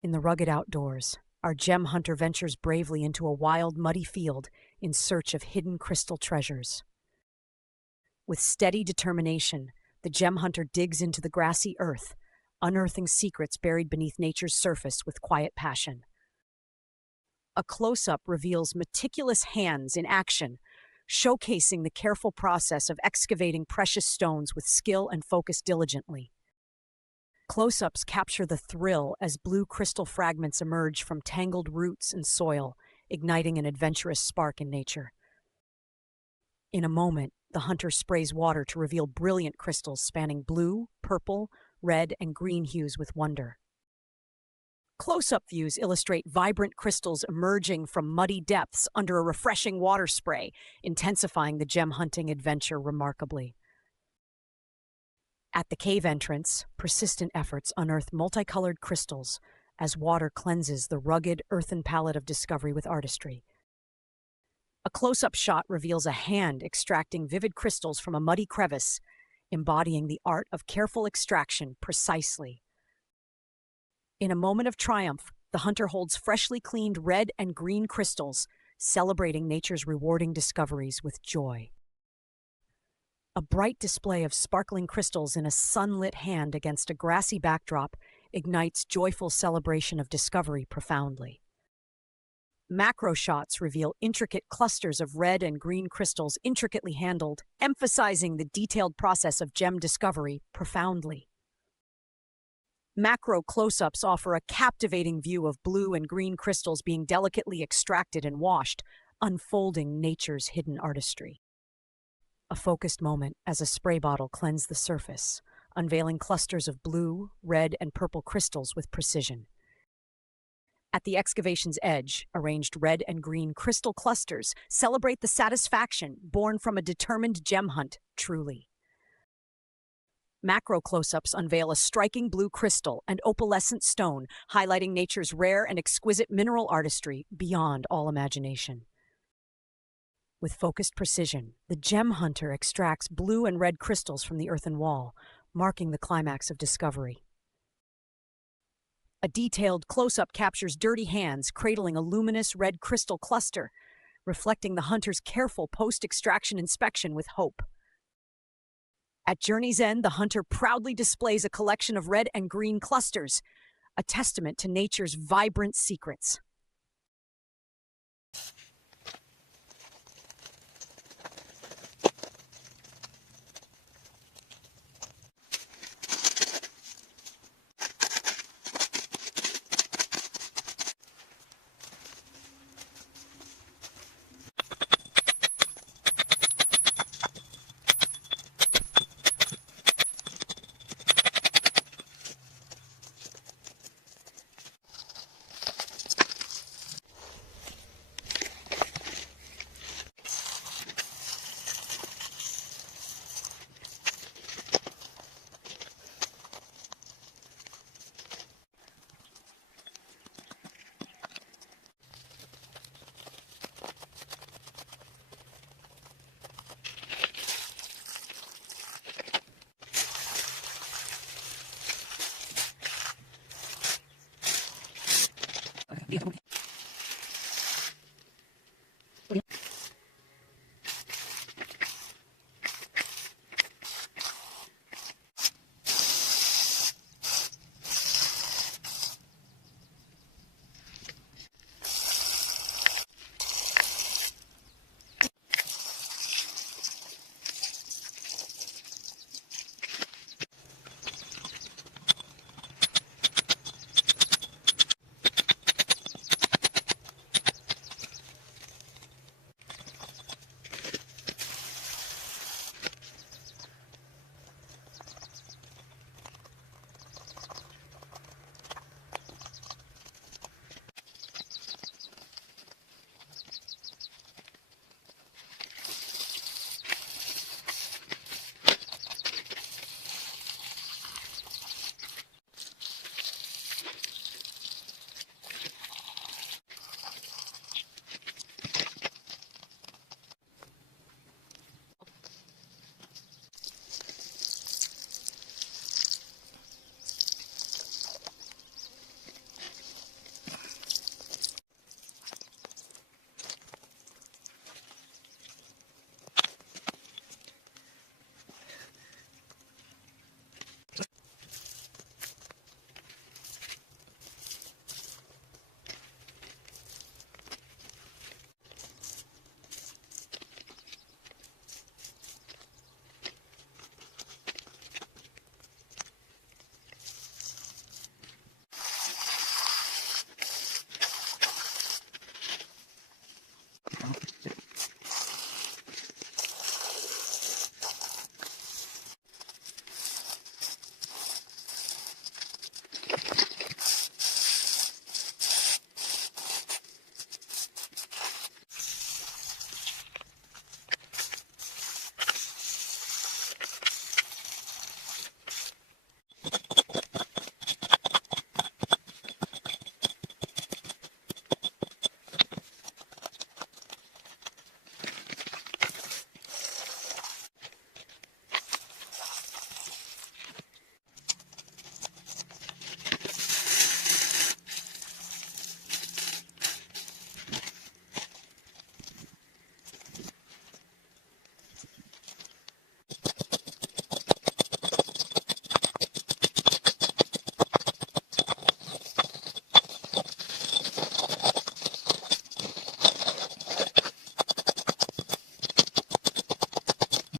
In the rugged outdoors, our gem hunter ventures bravely into a wild, muddy field in search of hidden crystal treasures. With steady determination, the gem hunter digs into the grassy earth, unearthing secrets buried beneath nature's surface with quiet passion. A close-up reveals meticulous hands in action, showcasing the careful process of excavating precious stones with skill and focus diligently. Close-ups capture the thrill as blue crystal fragments emerge from tangled roots and soil, igniting an adventurous spark in nature. In a moment, the hunter sprays water to reveal brilliant crystals spanning blue, purple, red, and green hues with wonder. Close-up views illustrate vibrant crystals emerging from muddy depths under a refreshing water spray, intensifying the gem hunting adventure remarkably. At the cave entrance, persistent efforts unearth multicolored crystals as water cleanses the rugged, earthen palette of discovery with artistry. A close-up shot reveals a hand extracting vivid crystals from a muddy crevice, embodying the art of careful extraction precisely. In a moment of triumph, the hunter holds freshly cleaned red and green crystals, celebrating nature's rewarding discoveries with joy. A bright display of sparkling crystals in a sunlit hand against a grassy backdrop ignites joyful celebration of discovery profoundly. Macro shots reveal intricate clusters of red and green crystals intricately handled, emphasizing the detailed process of gem discovery profoundly. Macro close-ups offer a captivating view of blue and green crystals being delicately extracted and washed, unfolding nature's hidden artistry. A focused moment as a spray bottle cleansed the surface, unveiling clusters of blue, red, and purple crystals with precision. At the excavation's edge, arranged red and green crystal clusters celebrate the satisfaction born from a determined gem hunt, truly. Macro close-ups unveil a striking blue crystal and opalescent stone, highlighting nature's rare and exquisite mineral artistry beyond all imagination. With focused precision, the gem hunter extracts blue and red crystals from the earthen wall, marking the climax of discovery. A detailed close-up captures dirty hands cradling a luminous red crystal cluster, reflecting the hunter's careful post-extraction inspection with hope. At journey's end, the hunter proudly displays a collection of red and green clusters, a testament to nature's vibrant secrets.